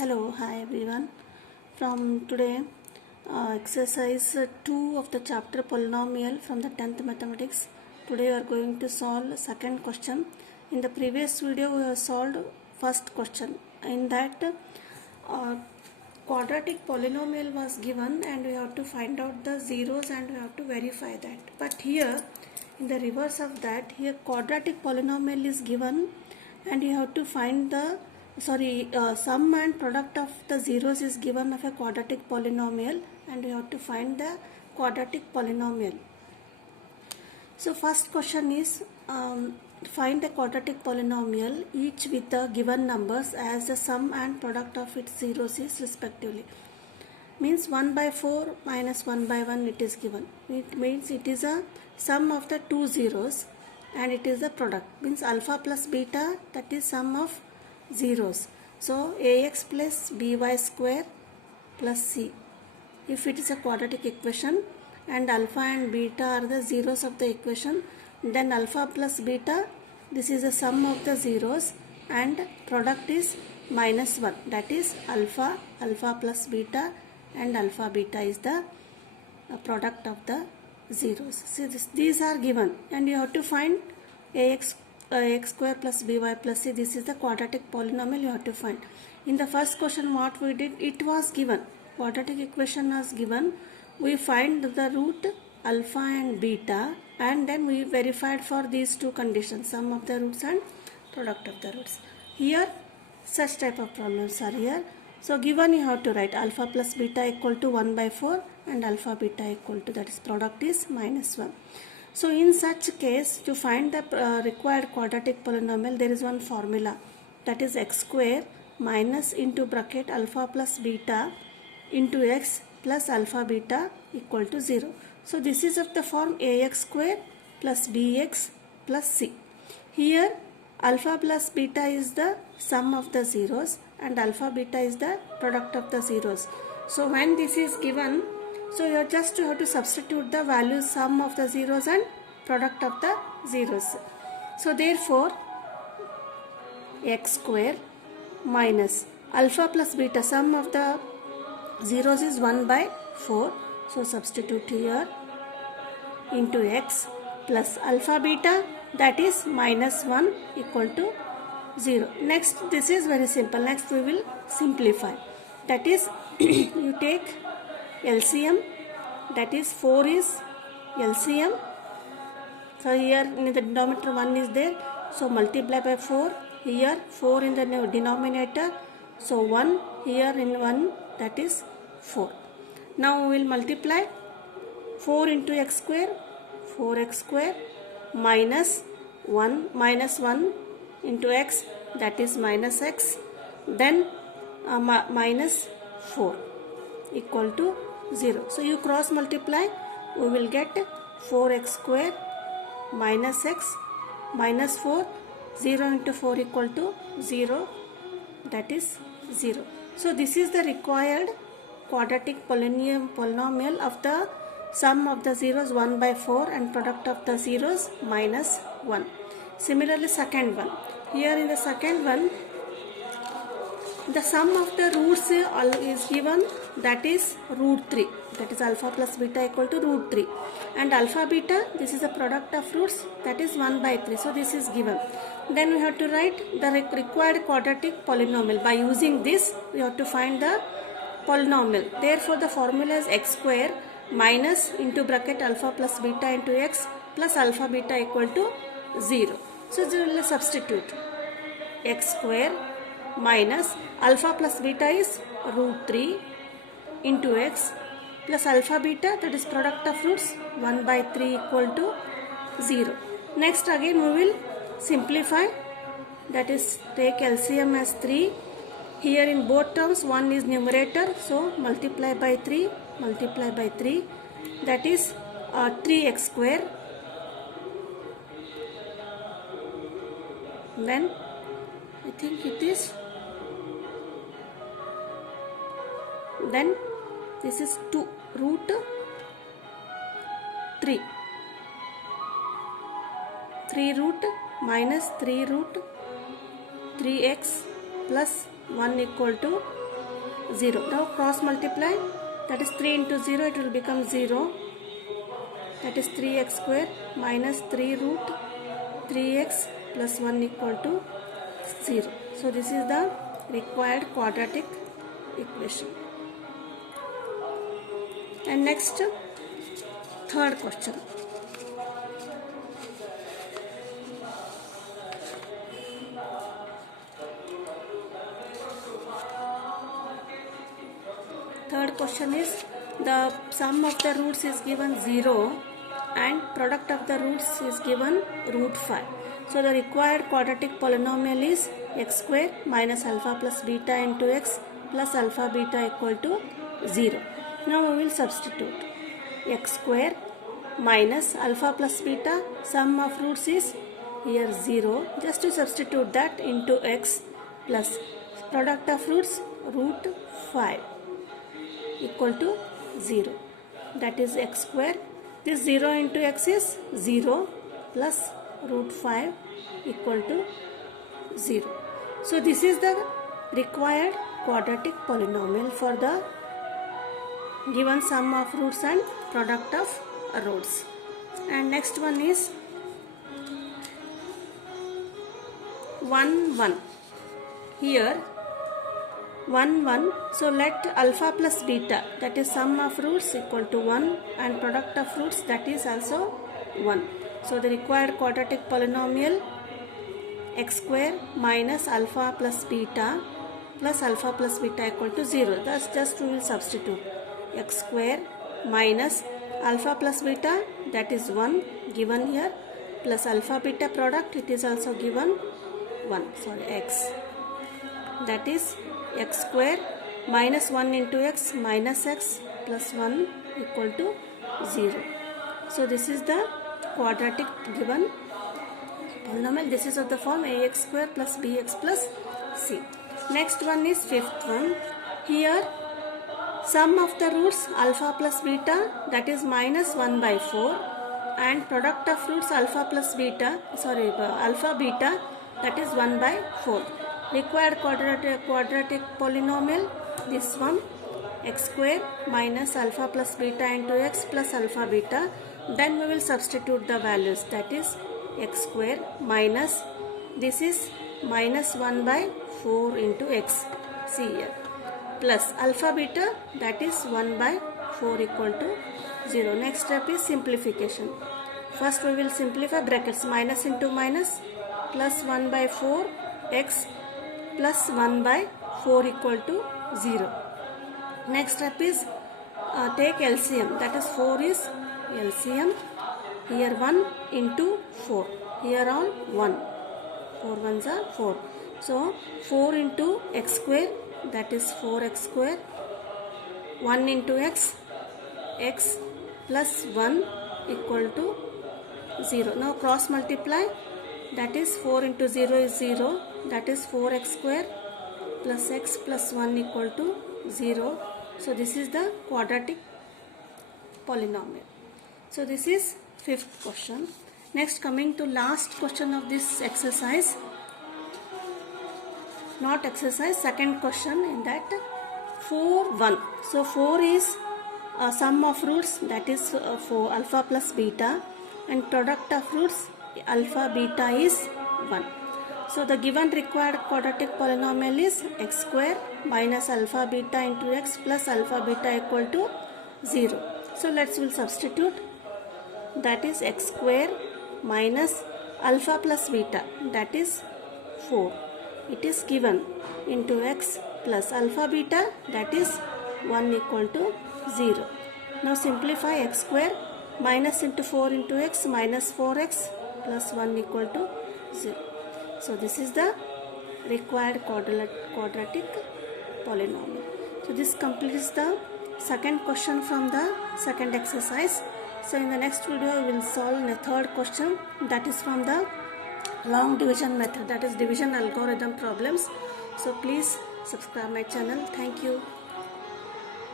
Hello, hi everyone. From today, exercise 2 of the chapter Polynomial from the 10th Mathematics. Today we are going to solve second question. In the previous video, we have solved first question. In that, quadratic polynomial was given and we have to find out the zeros and we have to verify that. But here, in the reverse of that, here quadratic polynomial is given and you have to find the sum and product of the zeros is given of a quadratic polynomial and you have to find the quadratic polynomial. So first question is find the quadratic polynomial each with the given numbers as the sum and product of its zeros is respectively. Means 1 by 4 minus 1 by 1 it is given. It means it is a sum of the two zeros and it is the product. Means alpha plus beta, that is sum of zeros. So ax plus by square plus c. If it is a quadratic equation and alpha and beta are the zeros of the equation, then alpha plus beta, this is the sum of the zeros and product is minus 1. That is alpha plus beta and alpha beta is the product of the zeros. See, these are given and you have to find ax square plus by plus c. This is the quadratic polynomial you have to find. In the first question what we did, it was given, quadratic equation was given, we find the root alpha and beta and then we verified for these two conditions, sum of the roots and product of the roots. Here such type of problems are here. So given you have to write alpha plus beta equal to 1 by 4 and alpha beta equal to, that is product is minus 1. So in such case, to find the required quadratic polynomial, there is one formula, that is x square minus into bracket alpha plus beta into x plus alpha beta equal to 0. So this is of the form ax square plus bx plus c. Here alpha plus beta is the sum of the zeros and alpha beta is the product of the zeros. So when this is given, so you have to substitute the values sum of the zeros and product of the zeros. So therefore x square minus alpha plus beta, sum of the zeros is 1 by 4. So substitute here into x plus alpha beta, that is minus 1 equal to 0. Next, this is very simple. Next we will simplify. That is you take LCM, that is 4 is LCM. So here in the denominator 1 is there. So multiply by 4. Here 4 in the denominator. So 1 here in 1, that is 4. Now we will multiply 4 into x square, 4x square minus 1 into x, that is minus x, then minus 4 equal to 0. So you cross multiply, we will get 4x square minus x minus 4, 0 into 4 equal to 0, that is 0. So this is the required quadratic polynomial of the sum of the zeros 1 by 4 and product of the zeros minus 1. Similarly second one, here in the second one, the sum of the roots is given, that is root 3, that is alpha plus beta equal to root 3, and alpha beta, this is the product of roots, that is 1 by 3. So this is given. Then we have to write the required quadratic polynomial. By using this we have to find the polynomial. Therefore the formula is x square minus into bracket alpha plus beta into x plus alpha beta equal to 0. So we will substitute x square minus alpha plus beta is root 3 into x plus alpha beta, that is product of roots 1 by 3 equal to 0. Next again we will simplify, that is take LCM as 3. Here in both terms 1 is numerator, so multiply by 3, that is 3x square, then I think it is, then this is 2 root 3 root minus 3 root 3x plus 1 equal to 0. Now cross multiply, that is 3 into 0, it will become 0. That is 3x square minus 3 root 3x plus 1 equal to 0. So this is the required quadratic equation. And next, third question. Third question is, the sum of the roots is given 0 and product of the roots is given root 5. So the required quadratic polynomial is x square minus alpha plus beta into x plus alpha beta equal to 0. Now we will substitute x square minus alpha plus beta, sum of roots is here 0. Just to substitute that into x plus product of roots root 5 equal to 0. That is x square. This 0 into x is 0 plus root 5 equal to 0. So this is the required quadratic polynomial for the given sum of roots and product of roots. And next one is 1 1. Here 1 1. So let alpha plus beta, that is sum of roots, equal to 1 and product of roots, that is also 1. So the required quadratic polynomial x square minus alpha plus beta plus alpha plus beta equal to 0. Thus just we will substitute x square minus alpha plus beta, that is 1 given here, plus alpha beta product, it is also given 1, x, that is x square minus 1 into x minus x plus 1 equal to 0. So this is the quadratic given polynomial. This is of the form ax square plus bx plus c. Next one is fifth one. Here sum of the roots alpha plus beta, that is minus 1 by 4, and product of roots alpha plus beta, alpha beta, that is 1 by 4. Required quadratic polynomial, this one, x square minus alpha plus beta into x plus alpha beta. Then we will substitute the values, that is x square minus, this is minus 1 by 4 into x, see here, plus alpha beta, that is 1 by 4 equal to 0. Next step is simplification. First we will simplify brackets, minus into minus, plus 1 by 4 x plus 1 by 4 equal to 0. Next step is take LCM, that is 4 is LCM. Here 1 into 4, here all 1, 4 ones are 4. So 4 into x square, that is 4x square, 1 into x, x plus 1 equal to 0. Now cross multiply, that is 4 into 0 is 0, that is 4x square plus x plus 1 equal to 0. So this is the quadratic polynomial. So this is fifth question. Next, coming to last question of this exercise, not exercise, second question in that 4 1. So 4 is sum of roots, that is for alpha plus beta, and product of roots alpha beta is 1. So the given required quadratic polynomial is x square minus alpha beta into x plus alpha beta equal to 0. So let's will substitute, that is x square minus alpha plus beta, that is 4. It is given into x plus alpha beta, that is 1 equal to 0. Now simplify x square minus into 4 into x minus 4x plus 1 equal to 0. So this is the required quadratic polynomial. So this completes the second question from the second exercise. So in the next video we will solve the third question, that is from the long division method, that is division algorithm problems. So please subscribe my channel. Thank you.